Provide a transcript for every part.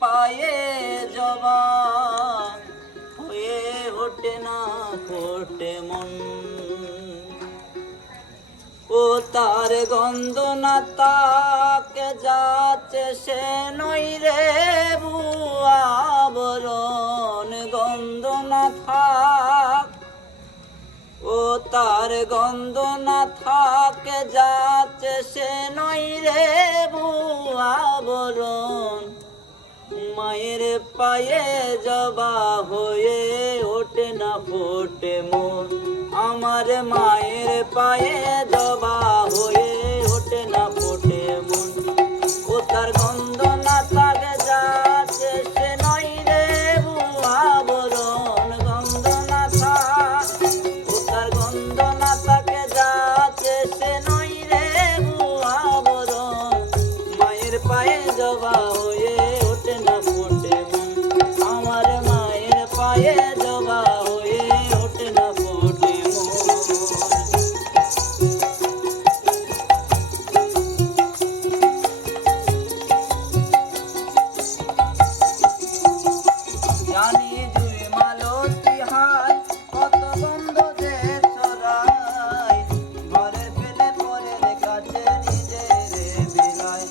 পায়ে জবা হয়ে ওঠে না ফোটে মন। ও তার গন্ধ না তাকে যাচ্ছে সে নই রে বুয়াবরণ গন্ধ না থাক। ও তার গন্ধ না থাকে যাচ্ছে সে নই রে বুয়াবরণ। মায়ের পায়ে জবা হয়ে ওঠে না ফোটে মন। আমার মায়ের পায়ে জবা হয়ে ওঠে না ফোটে মন। ও তার গন্ধ না থাকে যাচ্ছে সে নই রে বুয়াবরণ গন্ধ না থাক। ও তার গন্ধ না থাকে যাচ্ছে সে নই রে বুয়াবরণ। মায়ের পায়ে জবা হয়ে ওঠে না ফোটে মন। আমার মায়ের পায়ে জবা হয়ে ওঠে না ফোটে মন। জানি জুই মালতী হায় কত গন্ধ যে ছড়ায়। ঘরের ফেলে পরের কাছে নিজের বিলায়।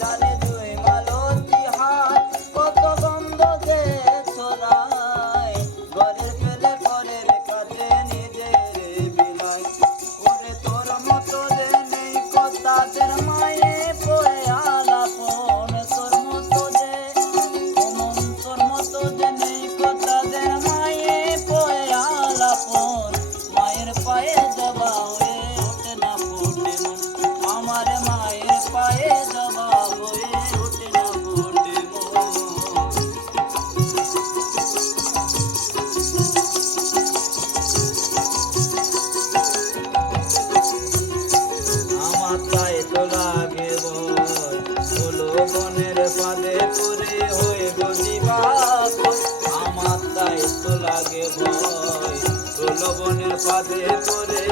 জানি জুই মালতী হায় কত গন্ধ যে ছড়ায়। ঘরের ফেলে পরের কাছে নিজের বিলায়। ওরে তোর মতো যে নেই তাদের মায়ে পড়ে আলাপন। তোর মতো যে তোর মতো যে নেই তাদের মায়ে পড়ে আলাপন। মায়ের পায়ে জবা হয়ে ওঠে না ফোটে মন। আমার মায়ের পায়ে জবা হয়ে ওঠে না ফোটে মন। আমার তাই তো লাগে ভয় হলো বনের ফাঁদে পড়ে হয়ে গজিবা। আমার তাই তো লাগে ভয় হলো বনের ফাঁদে পড়ে